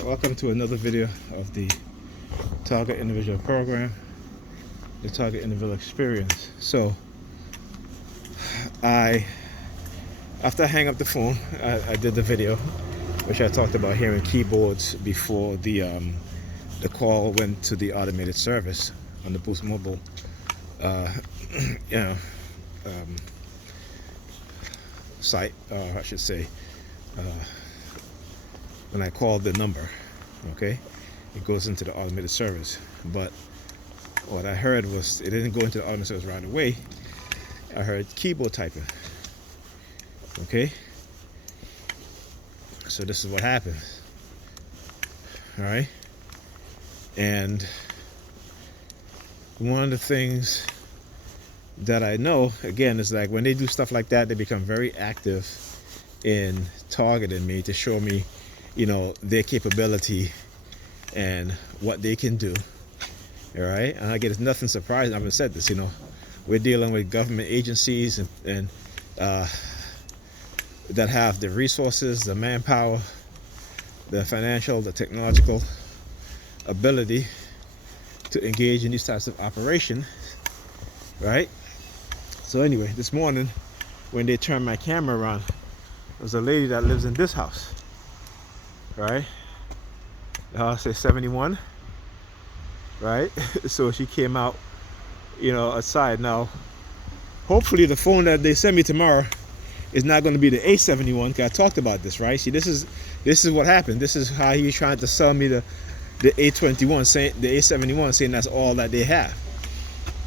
Welcome to another video of the Target Individual Program, the Target Individual Experience. So, after I hang up the phone, I did the video, which I talked about hearing keyboards before the call went to the automated service on the Boost Mobile, site, I should say. When I called the number, okay, it goes into the automated service. But what I heard was it didn't go into the automated service right away. I heard keyboard typing. Okay, so this is what happened. All right, and one of the things that I know, again, is like when they do stuff like that, they become very active in targeting me to show me, you know, their capability and what they can do. All right, and I get it's nothing surprising. I haven't said this, you know, we're dealing with government agencies and that have the resources, the manpower, the financial, the technological ability to engage in these types of operation, right? So anyway, this morning when they turned my camera around, there's a lady that lives in this house. Right, the house is 71, right? So she came out, you know, outside. Now hopefully the phone that they send me tomorrow is not going to be the A71, because I talked about this, right? See, this is what happened. This is how he's trying to sell me the A21, saying the A71, saying that's all that they have.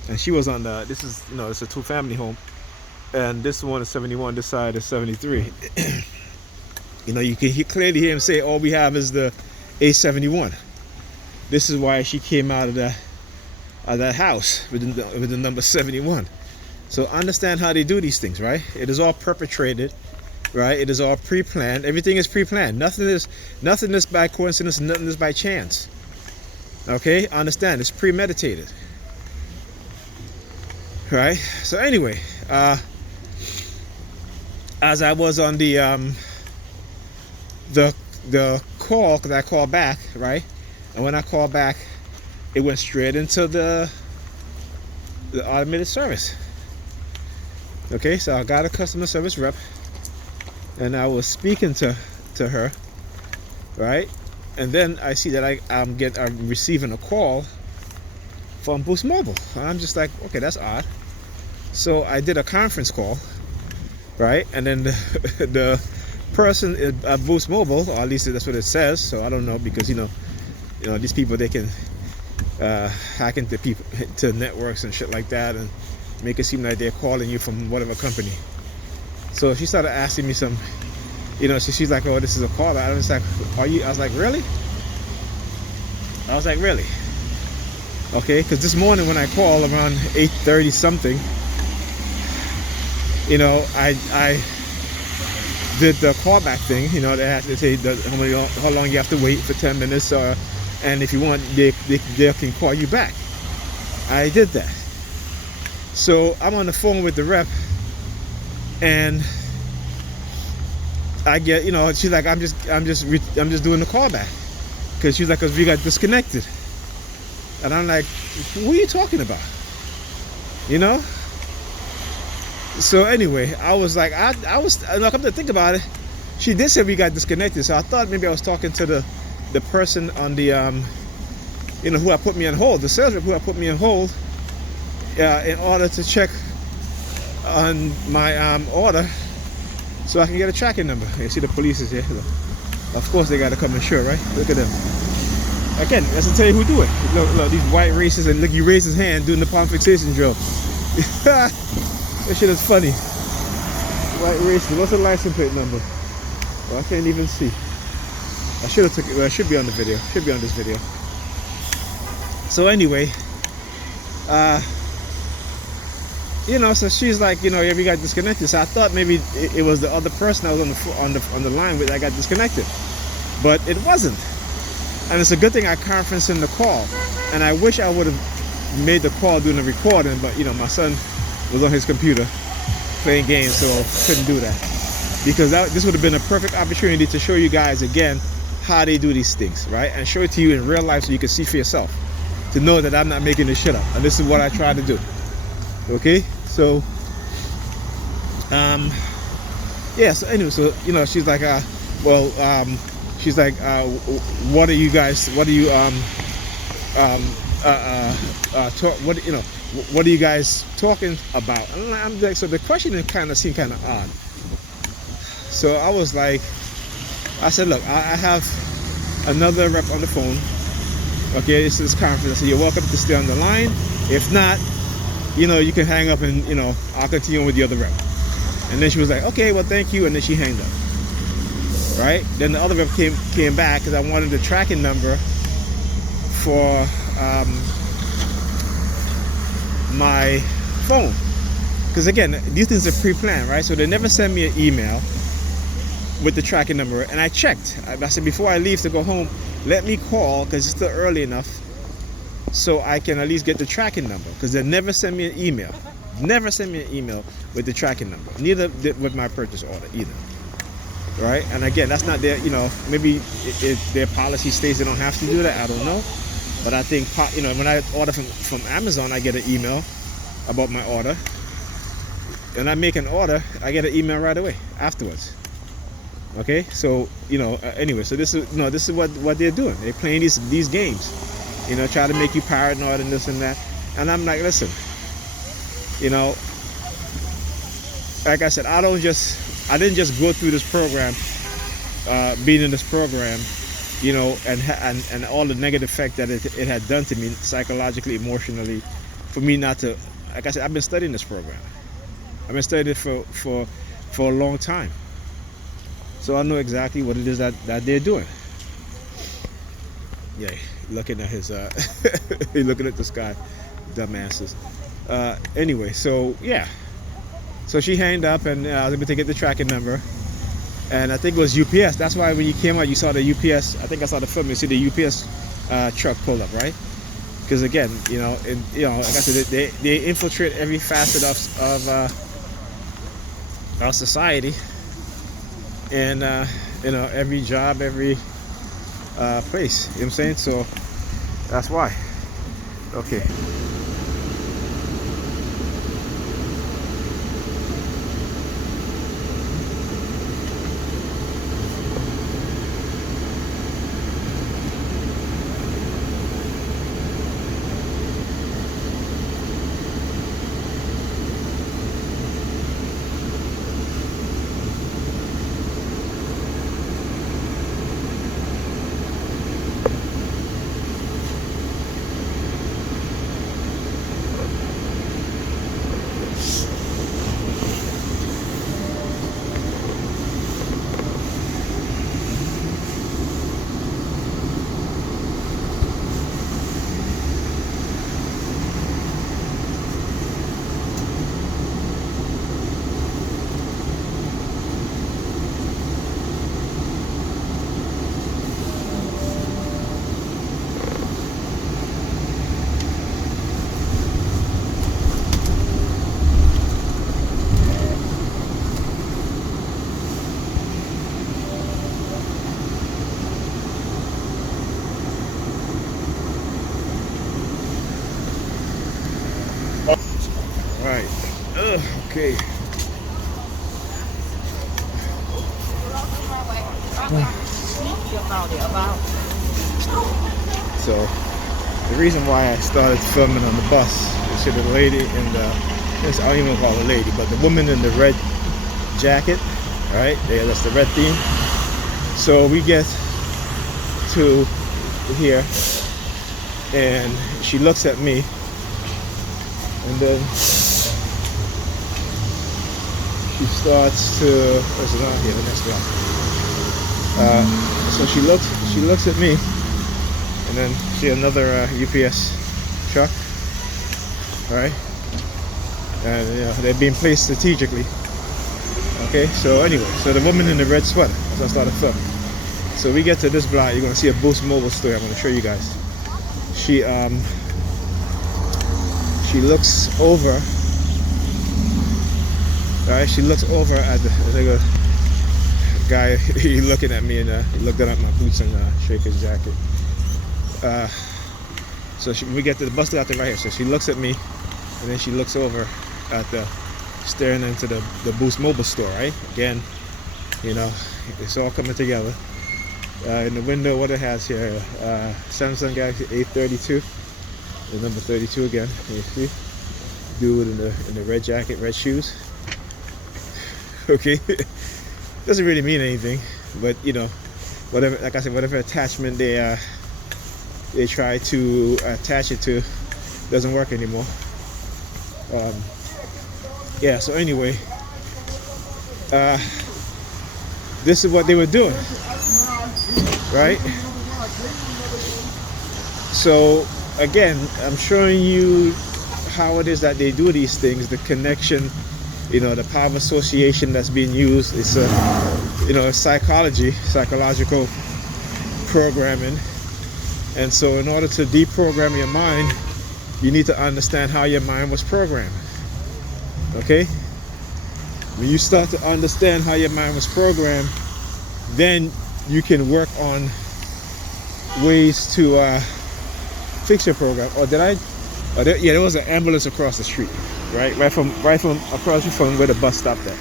And she was on the, this is, you know, it's a two-family home, and this one is 71, this side is 73. You know, you can clearly hear him say, all we have is the A71. This is why she came out of that house with the number 71. So understand how they do these things, right? It is all perpetrated, right? It is all pre-planned. Everything is pre-planned. Nothing is by coincidence, nothing is by chance. Okay? Understand, it's premeditated. Right? So anyway, as I was on the call, because I called back, right? And when I called back, it went straight into the automated service. Okay, so I got a customer service rep, and I was speaking to her, right? And then I see that I'm receiving a call from Boost Mobile. I'm just like, okay, that's odd. So I did a conference call, right? And then the person at Boost Mobile, or at least that's what it says, so I don't know, because you know these people, they can hack into people, to networks and shit like that, and make it seem like they're calling you from whatever company. So she started asking me some, you know, she's like, oh, this is a caller. I was like, are you? I was like, really? Okay, because this morning when I called around 8:30 something, you know, I did the callback thing. You know, they have to say how long you have to wait for 10 minutes, and if you want, they can call you back. I did that. So I'm on the phone with the rep, and I get, you know, she's like, I'm just doing the callback, because she's like, because we got disconnected, and I'm like, what are you talking about? You know. So anyway, I was like, I come to think about it, she did say we got disconnected. So I thought maybe I was talking to the person on the you know, who had put me on hold, the sales rep who had put me on hold, in order to check on my order, so I can get a tracking number. You see the police is here. Look. Of course they got to come and show, right? Look at them. Again, that's to tell you who do it. Look, these white racists, and look, he raised his hand doing the palm fixation drill. That shit is funny. White racist. What's the license plate number? Well, I can't even see. I should have took it. Well, it should be on the video. Should be on this video. So anyway, you know, so she's like, you know, yeah, we got disconnected. So I thought maybe it was the other person I was on the line with that got disconnected, but it wasn't. And it's a good thing I conferenced in the call. And I wish I would have made the call during the recording, but you know, my son was on his computer playing games, so couldn't do that. Because this would have been a perfect opportunity to show you guys again how they do these things, right? And show it to you in real life so you can see for yourself, to know that I'm not making this shit up. And this is what I try to do. Okay? So, yeah, so anyway, so, you know, she's like, she's like, what are you, what, you know, what are you guys talking about? And I'm like, so the question kind of seemed kind of odd. So I was like, I said, look, I have another rep on the phone. Okay, this is conference. So you're welcome to stay on the line. If not, you know, you can hang up and, you know, I'll continue with the other rep. And then she was like, okay, well, thank you. And then she hanged up. Right? Then the other rep came back because I wanted the tracking number for my phone. Because again, these things are pre-planned, right? So they never send me an email with the tracking number. And I checked. I said, before I leave to go home, let me call because it's still early enough so I can at least get the tracking number. Because they never send me an email. Never send me an email with the tracking number. Neither did with my purchase order either. Right? And again, that's not their, you know, maybe their policy states they don't have to do that. I don't know. But I think, you know, when I order from Amazon, I get an email about my order. And I make an order, I get an email right away afterwards. Okay? So, you know, anyway, so this is, you know, this is what they're doing. They're playing these games. You know, try to make you paranoid and this and that. And I'm like, listen, you know, like I said, I didn't just go through this program, being in this program, you know, and all the negative effect that it had done to me psychologically, emotionally, for me not to, like I said, I've been studying this program. I've been studying it for a long time. So I know exactly what it is that they're doing. Yeah, looking at his, he's looking at the sky, dumbasses. Anyway, so yeah. So she hanged up and I was able to get the tracking number. And I think it was UPS. That's why when you came out, you saw the UPS. I think I saw the film. You see the UPS truck pull up, right? Because again, you know, like I said, they infiltrate every facet of our society, and you know, every job, every place. You know what I'm saying? So that's why. Okay. Right. Okay. So the reason why I started filming on the bus is the lady in the, I don't even call her a lady, but the woman in the red jacket, right? Yeah, that's the red theme. So we get to here and she looks at me and then she starts to, where's it on here? The next one. So she looks at me, and then see another UPS truck, right? And you know, they're being placed strategically. Okay, so anyway, so the woman in the red sweater, as I started filming. So we get to this block, you're gonna see a Boost Mobile store. I'm gonna show you guys. She looks over. Right, she looks over at the guy, he looking at me, and he looked at my boots and shake his jacket. So we get to the bus stop right here. So she looks at me, and then she looks over at staring into the Boost Mobile store, right? Again, you know, it's all coming together. In the window, what it has here, Samsung Galaxy A32, the number 32 again. You see, dude in the red jacket, red shoes. Okay, doesn't really mean anything, but you know, whatever. Like I said, whatever attachment they try to attach it to doesn't work anymore. Yeah. So anyway, this is what they were doing, right? So again, I'm showing you how it is that they do these things, the connection, you know, the power of association that's being used. It's you know, psychological programming. And so in order to deprogram your mind, you need to understand how your mind was programmed. Okay? When you start to understand how your mind was programmed, then you can work on ways to fix your program. Or did I? Yeah, there was an ambulance across the street, right from across from where the bus stopped at.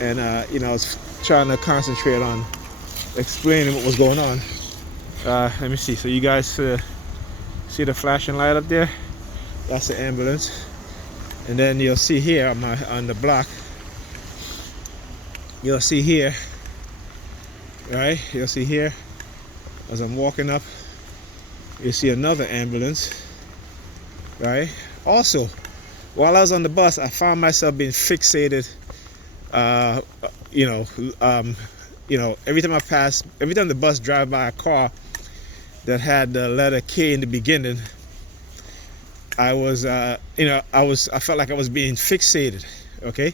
And you know, I was trying to concentrate on explaining what was going on. Let me see. So you guys see the flashing light up there? That's the ambulance. And then you'll see here on the block. You'll see here, right? You'll see here as I'm walking up. You see another ambulance, right? Also, while I was on the bus, I found myself being fixated. You know, every time the bus drive by a car that had the letter K in the beginning, I felt like I was being fixated. Okay,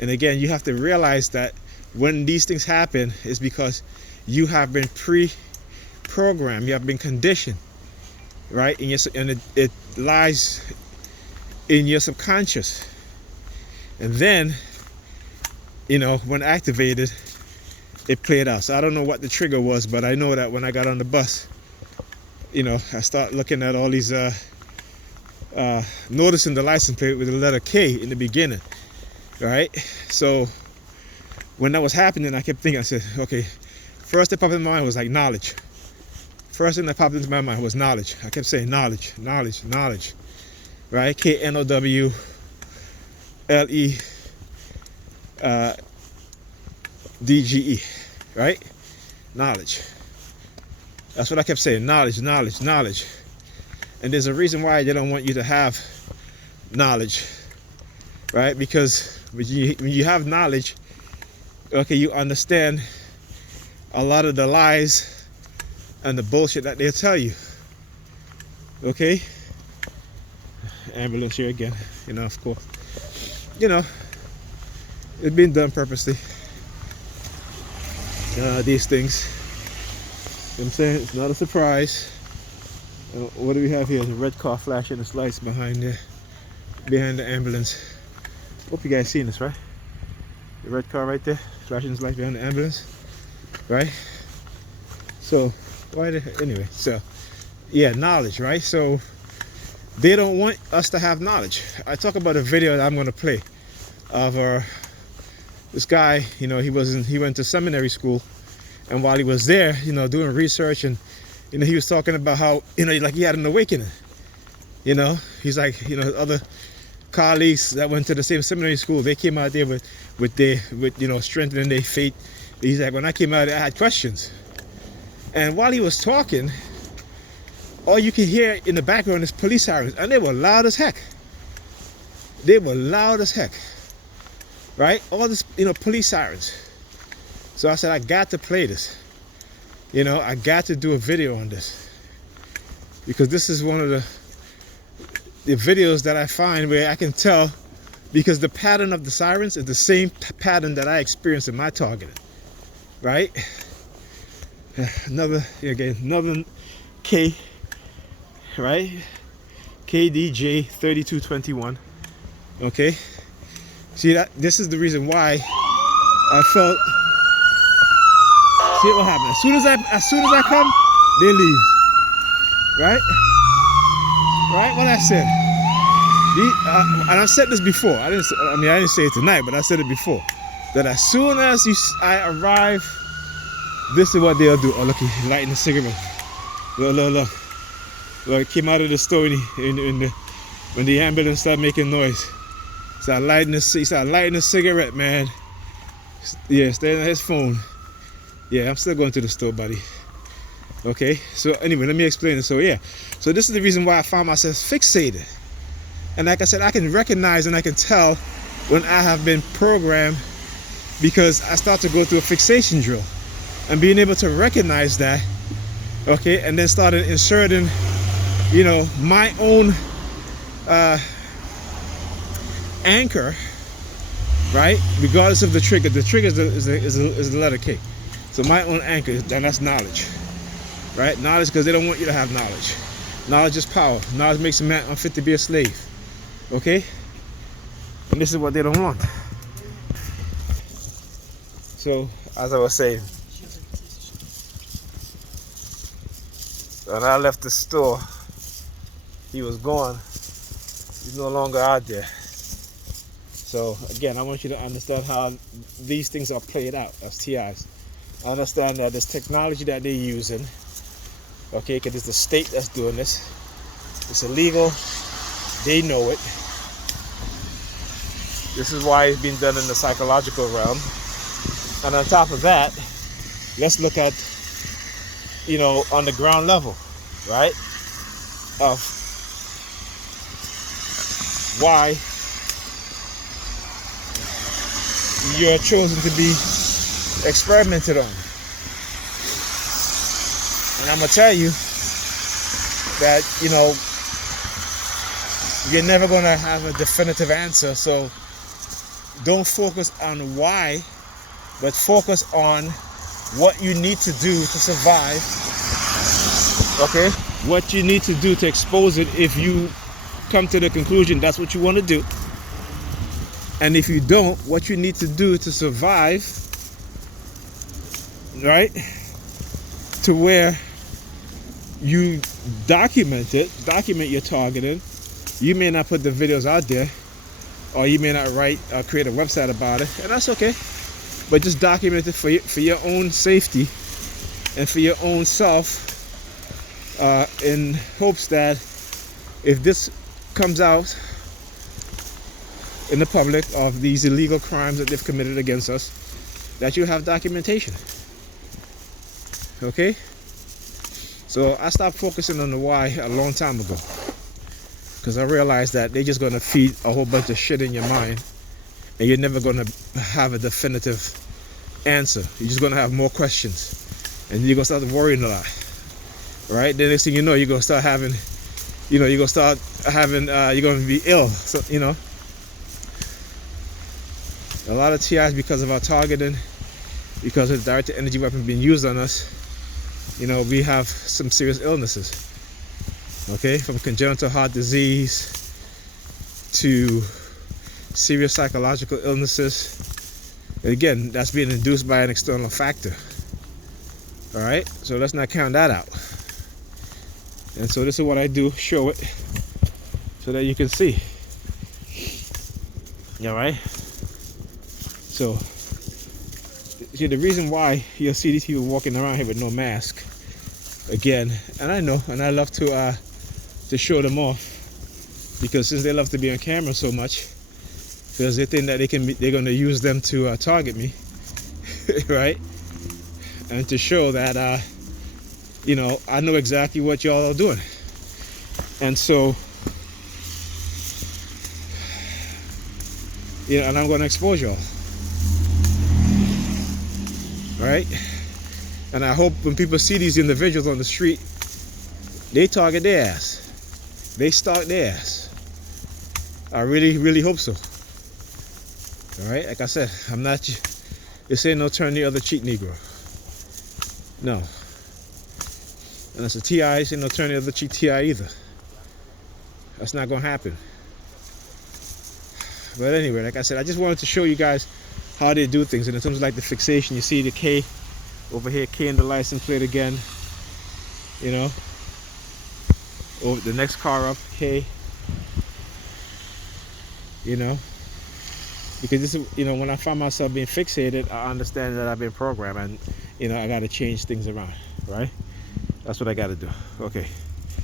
and again, you have to realize that when these things happen, it's because you have been pre-programmed, you have been conditioned, right? And it lies in your subconscious, and then, you know, when activated, it played out. So I don't know what the trigger was, but I know that when I got on the bus, you know, I start looking at all these, noticing the license plate with the letter K in the beginning, right? So when that was happening, I kept thinking, I said, okay, first that popped in my mind was like knowledge. First thing that popped into my mind was knowledge. I kept saying knowledge, knowledge, knowledge, right? KNOWLE. DGE, right? Knowledge. That's what I kept saying. Knowledge, knowledge, knowledge. And there's a reason why they don't want you to have knowledge, right? Because when you have knowledge, okay, you understand a lot of the lies and the bullshit that they'll tell you. Okay? Ambulance here again, you know, of course. You know, it's been done purposely. These things, you know what I'm saying, it's not a surprise. What do we have here? The red car flashing its lights behind the ambulance. Hope you guys seen this, right? The red car right there, flashing its lights behind the ambulance, right? So anyway, so yeah, knowledge, right? So they don't want us to have knowledge. I talk about a video that I'm going to play of this guy. You know, he went to seminary school, and while he was there, you know, doing research, and you know, he was talking about how, you know, like he had an awakening. You know, he's like, you know, other colleagues that went to the same seminary school, they came out there with you know, strengthening their faith. He's like, when I came out, I had questions. And while he was talking, all you can hear in the background is police sirens, and they were loud as heck. They were loud as heck, right? All this, you know, police sirens. So I said, I got to play this. You know, I got to do a video on this, because this is one of the videos that I find where I can tell, because the pattern of the sirens is the same pattern that I experienced in my targeting, right? Another K, right? KDJ 3221. Okay, see that this is the reason why I felt See what happens. As soon as I come, they leave. Right? Right? What I said. And I've said this before. I didn't say it tonight, but I said it before. That as soon as I arrive, this is what they'll do. Oh, look, he's lighting a cigarette. Look. Well, it came out of the store when the ambulance started making noise. He started lighting a cigarette, man. Yeah, staying on his phone. Yeah, I'm still going to the store, buddy. Okay, so anyway, let me explain it. So yeah, so this is the reason why I found myself fixated. And like I said, I can recognize and I can tell when I have been programmed, because I start to go through a fixation drill. And being able to recognize that, okay, and then started inserting, my own anchor, right? Regardless of the trigger. The trigger is the letter K. So my own anchor, and that's knowledge, right? Knowledge, because they don't want you to have knowledge. Knowledge is power. Knowledge makes a man unfit to be a slave, okay? And this is what they don't want. So, as I was saying, when I left the store, he was gone. He's no longer out there. So again, I want you to understand how these things are played out as TIs. I understand that this technology that they're using, okay, because it's the state that's doing this. It's illegal. They know it. This is why it's being done in the psychological realm. And on top of that, let's look at, on the ground level, right? Of why you're chosen to be experimented on. And I'm going to tell you that, you're never going to have a definitive answer. So don't focus on why, but focus on what you need to do to survive. Okay? What you need to do to expose it if you come to the conclusion that's what you want to do. And if you don't, what you need to do to survive, right? To where you document your targeting. You may not put the videos out there, or you may not create a website about it, and that's okay. But just document it for your own safety and for your own self, in hopes that if this comes out in the public of these illegal crimes that they've committed against us, that you have documentation. Okay? So I stopped focusing on the why a long time ago, because I realized that they're just going to feed a whole bunch of shit in your mind, and you're never going to have a definitive answer. You're just going to have more questions, and you're going to start worrying a lot. Right? The next thing you know, you're going to start having, you're going to be ill. So, a lot of TIs, because of our targeting, because of the directed energy weapon being used on us, we have some serious illnesses. Okay? From congenital heart disease to serious psychological illnesses. And again, that's being induced by an external factor. All right? So let's not count that out. And so this is what I do, show it, so that you can see. All right? So, see, the reason why you'll see these people walking around here with no mask, again, and I know, and I love to show them off, because since they love to be on camera so much, because they think that they're going to use them to target me, right? And to show that, I know exactly what y'all are doing. And so, and I'm going to expose y'all. Right? And I hope when people see these individuals on the street, they target their ass. They stalk their ass. I really, really hope so. All right? Like I said, I'm not, this ain't no turn the other cheek Negro. No. And as a TI, this ain't no turn the other cheek TI either. That's not going to happen. But anyway, like I said, I just wanted to show you guys how they do things. And in terms of like the fixation, you see the K Over here, keying the license plate again. You know, over the next car up, K. You know, because this is, you know, when I find myself being fixated, I understand that I've been programmed, and you know, I got to change things around, right? That's what I got to do. Okay.